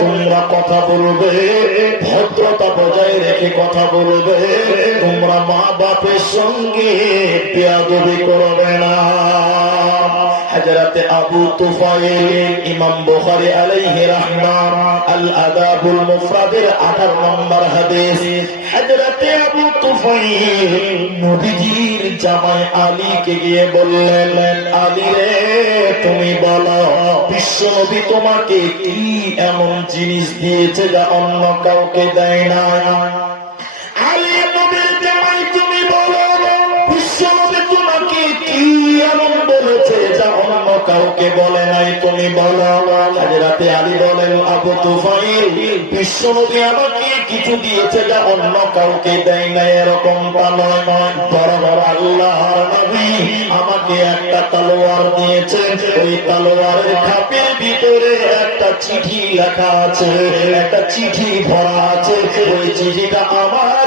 তোমরা কথা বলবে, ভদ্রতা বজায় রেখে কথা বলবে। তোমরা মা বাপের সঙ্গে পেয়াদবি করবে না। হযরত আবু তুফাইল, ইমাম বুখারী আলাইহি আল আদাবুল মুফরাদের 18 নম্বর হাদিস। আবু তুফাইল নবীজির জামাই আলীকে গিয়ে বললেন, আলী রে, তুমি বলো, বিশ্ব নবী তোমাকে কি এমন জিনিস দিয়েছে যা অন্য কাউকে দেয় না? আলী কাউকে বলে নাই, তুমি বলো। হাজরাতে আলী বলেন, আবু তুফাইল বিশ্ব নবী আমাকে কিছু দিয়েছে যা অন্য কাউকে দেয় নাই, এরকম নয় বড় আল্লাহর নবী আমাকে একটা তলোয়ার দিয়েছে। ওই তলোয়ারের খাপের ভিতরে একটা চিঠি লেখা আছে, একটা চিঠি ভরা আছে। ওই চিঠিটা আমার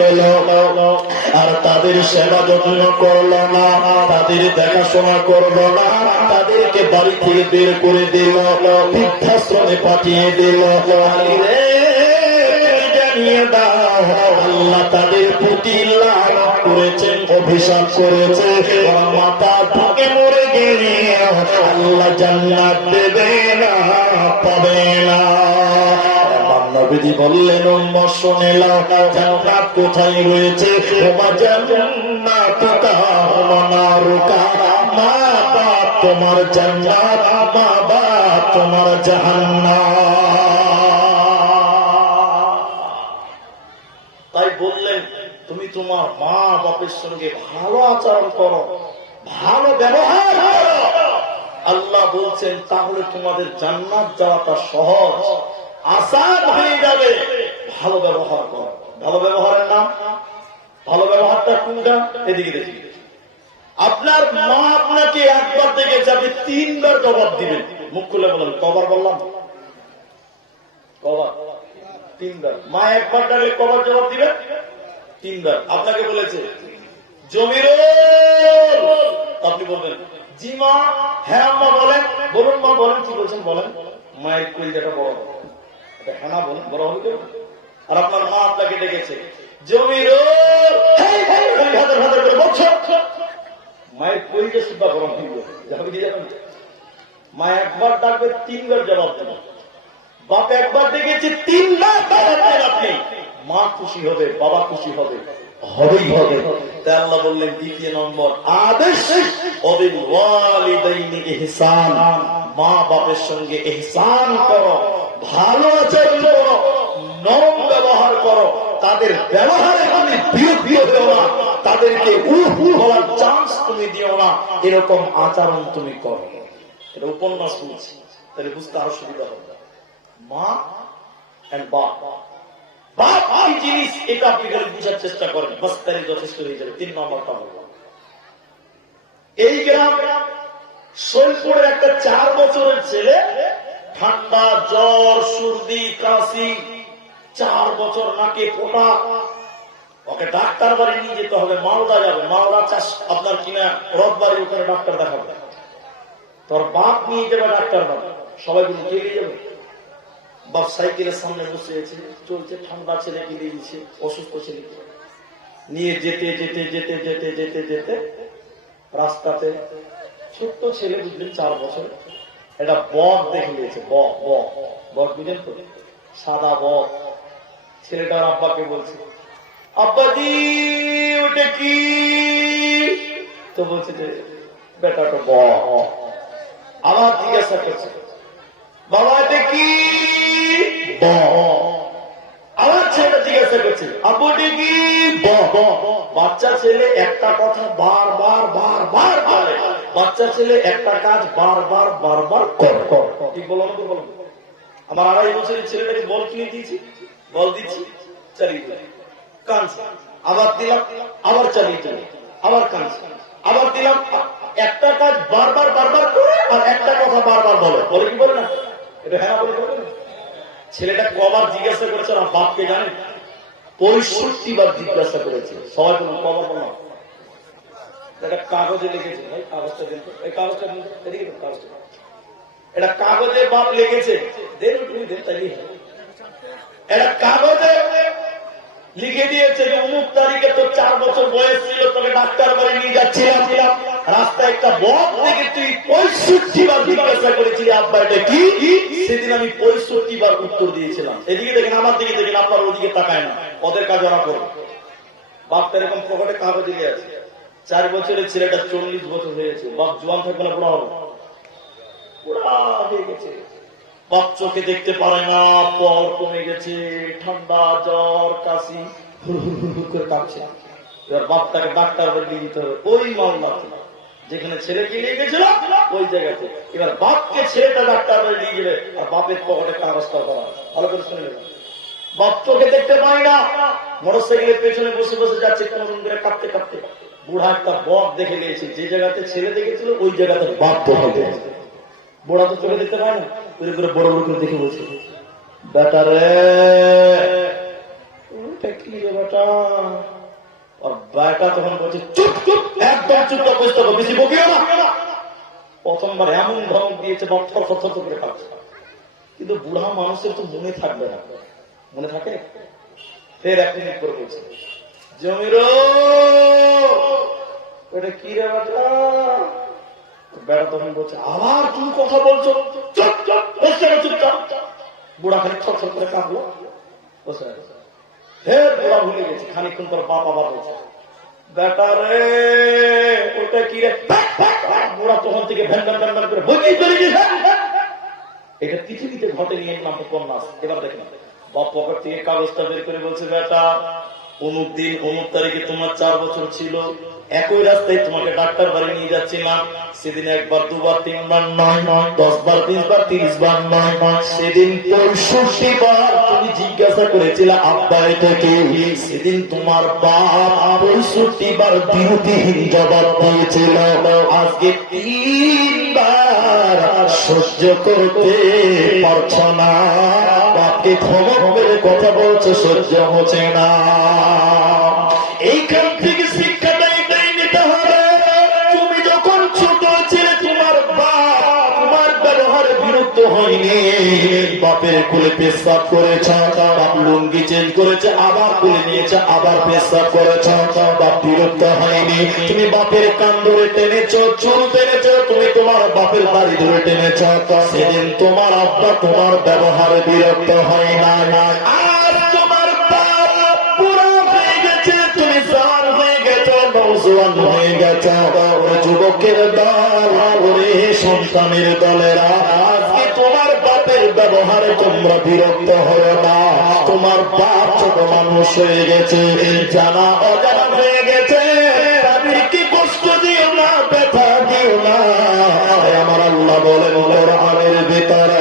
পেল। আর তাদের সেবা যত্ন করল না, তাদের দেখাশোনা করল না, তাদেরকে বাড়ি থেকে বের করে দিল, বৃদ্ধাশ্রমে পাঠিয়ে দিল। আল্লাহ তাদের প্রতি লানত করেছেন, অভিশাপ করেছে মাথা ঢুকে মরে গেলে আল্লাহ জান্নাত দেবে না, পাবে না। নবীজি বললেন উম্মত শুনে কোথায় রয়েছে? তোমার বাপ, তোমার জাহান্নাম তাই বললেন, তুমি তোমার মা বাপের সঙ্গে ভালো আচরণ করো, ভালো ব্যবহার আল্লাহ বলছেন, তাহলে তোমাদের জান্নাত যাওয়াটা সহজ। আসান হয়ে যাবে। ভালো ব্যবহার করো। ভালো ব্যবহারের নাম? ভালো ব্যবহারটা কোনটা এদিকে দেখি। আপনার মা আপনাকে একবার দেখে যাবে তিনবার জবাব দিবেন। মুখ খুলে বলেন কবার বললাম? কবার তিনবার। মা একবার ডাকে কবার জবাব দিবেন? তিনবার। আপনাকে বলেছে, জমির আপনি বলবেন, জি মা হ্যাঁ আম্মা বলেন। বলুন মা, বলেন কি বলছেন, বলেন। মায়ের কলিজাটা বড়। এটা না বড় হবে কেন? আর আপনার মা আপনাকে ডেকেছে। জমির মায়ের কলিজা সুদ্ধা গরম হয়ে মা একবার ডাকবে, তিনবার জবাব দেবে। বাপ একবার ডেকেছে, তিনবার আপনি। মা খুশি হবে, বাবা খুশি হবে, হবেই হবে। আল্লাহ বললেন, দ্বিতীয় নম্বর আদেশ মা বাপের সঙ্গে ইহসান করো। ভালো আচরণ করো, নরম ব্যবহার করো, তাদের ব্যবহারে তুমি বিরক্ত হও না, তাদেরকে উহ বলার চান্স তুমি দিও না, এরকম আচরণ তুমি করো। এটা উপন্যাস বলছি তাহলে বুঝতে আরও সুবিধা হবে। মা বাপ। বাপ জিনিস, এটা আপনি বুঝার চেষ্টা করেন। যথেষ্ট হয়ে যাবে, তিন বললাম এই গ্রাম সোলপুরের একটা চার বছরের ছেলে ঠান্ডা জ্বর, সর্দি, কাশি, চার বছর নাকে ফোটা। ওকে ডাক্তার বাড়ি নিয়ে যেতে হবে, মালদা যাবে। মালদা চাষ আপনার কিনা? রথ বাড়ি ওখানে ডাক্তার দেখাবে। তোর বাপ নিয়ে যাবে ডাক্তার বাড়ি। সবাই কিন্তু কে নিয়ে যাবে? বাপ সাইকেলের সামনে বসে আছে, চলছে, ঠান্ডা ছেলে কিনে দিচ্ছে অসুস্থ ছেলে নিয়ে যেতে যেতে যেতে যেতে যেতে যেতে, রাস্তাতে ছোট্ট ছেলে, বুঝলেন, চার বছর। এটা বক দেখে নিয়েছে, বক বক। বক বুঝেন তো? সাদা বক। ছেলেটার আব্বাকে বলছে আব্বাজি ওটা কি? তো বলছে যে বেটাটা ব আবার জিজ্ঞাসা করছে, বাবা, এটা কি? ব ছেলেটা জিজ্ঞাসা করছে, আব্বু কি? বাচ্চা ছেলে একটা কথা বারবার বারবার বাচ্চা ছেলে একটা কাজ বারবার বারবার করে। ঠিক বলো আমাকে, বলো। আমার আড়াই বছরের ছেলেটাকে বল কিনে দিয়েছি, বল দিচ্ছি, চালিয়ে দিলাম। আবার দিলাম, আবার চালিয়ে দিলাম। আবার কাঁদছে। আবার দিলাম, একটা কাজ বারবার বারবার করে, আর একটা কথা বারবার বলে। বলে কি বলে না? এটা হ্যাঁ বলে বলে না? ছেলেটা কবার জিজ্ঞাসা করেছে আর বাপকে জানে পঁয়ষট্টি বার জিজ্ঞাসা করেছে। সবাই কোনো কবার বলো এটা কাগজে লিখেছে, ভাই, কাগজটা দিন। এই কাগজটা এদিকে কাগজটা। এটা কাগজে বাপ লিখেছে, দেন, তুমি দেন তাই এটা কাগজে লিখে দিয়েছে যে, অমুক তারিখে তোর চার বছর বয়স ছিল, তোকে ডাক্তার বাড়ি নিয়ে যাচ্ছিলাম। রাস্তায় একটা বক দেখে তুই পঁয়ষট্টি বার জিজ্ঞাসা করেছিলি, আব্বা, এটা কি? সেদিন আমি পঁয়ষট্টি বার উত্তর দিয়েছিলাম। এদিকে দেখেন, আমার দিকে দেখেন, আপনার ওদিকে তাকায় না। ওদের কাজ ওরা করবে। বাপটা এরকম পকেটে কাগজ দিয়ে আছে। চার বছরের ছেলেটা চল্লিশ বছর হয়েছে। বাপ জোয়ান থাকবে না, বুড়া হবে। পুরা হয়ে গেছে। বাপ চোখে দেখতে পারে না, পর কমে গেছে, ঠান্ডা জ্বর, কাশি। করে কাঁপছে। এবার বাপটাকে ডাক্তার নিয়ে যেতে হবে, ওই মামলাতে যেখানে ছেলেকে নিয়ে গেছিল, ওই জায়গাতে। এবার বাপকে ছেলেটা ডাক্তার বাড়ি নিয়ে যাবে আর বাপের পকেটে কাগজটা করা ভালো করে শুনে নেবেন। বাপ চোখে দেখতে পায় না। মোটর সাইকেলের পেছনে বসে বসে যাচ্ছে কোন করে কাঁপতে কাঁপতে। বুড়া একটা বক দেখে নিয়েছে, যে জায়গাতে ছেলে দেখেছিল, ওই জায়গাতে বাপ দেখে বুড়া তো চোখে দেখতে পায় না? করে করে বড় লোকের দেখে বলছে। বেটা রে কি বেটা? আর বেটা তখন চুপ চুপ, একদম প্রথমবার কিন্তু মানুষের তো মনে থাকবে না। মনে থাকে? ফের এক করে বলছে, জমির ওটা কি রে বেটা? বেড়া তখন বলছে, আবার তুমি কথা বলছো? বুড়া খালি থর করে ফের বুড়া ভুলে গেছে খানিক্ষণ পর বলছে এটা থেকে কাগজটা বের করে বলছে, বেটা অমুক দিন অমুক তারিখে তোমার চার বছর ছিল। একই রাস্তায় তোমাকে ডাক্তার বাড়ি নিয়ে যাচ্ছিলাম সেদিন একবার, দুবার, তিনবার, নয় নয় দশ বার বিশ বার তিরিশ বার নয় নয়। সেদিন পঁয়ষট্টি তুমি জিজ্ঞাসা করেছিলে, আব্বা, এটা কে? সেদিন তোমার বাপ পঁয়ষট্টি বার বিরতিহীন জবাব দিয়েছিল। আজকে তিনবার সহ্য করতে পারছ না। বাপকে করে কথা বলছো, সহ্য হচ্ছে না। এইখান থেকে পেশাব করেছ, বাপ লুঙ্গি চেঞ্জ করেছে, আবার নিয়েছে, আবার পেশাব করেছ। বাপ বিরক্ত হয়নি। তুমি বাপের কান ধরে চুল তুমি তোমার বাপের বাড়ি ধরে টেনেছ। সেদিন তোমার আব্বা তোমার ব্যবহারে বিরক্ত হয় না হয়ে হয়ে যুবকের দল সন্তানের দলেরা আজকে ব্যবহারে তোমরা বিরক্ত হয় না। তোমার বাপ ছোট মানুষ হয়ে গেছে, জানা অজানা হয়ে গেছে। তাদেরকে কষ্ট দিও না, ব্যথা দিও না। আমার আল্লাহ বলেন, কোরআনের ভিতরে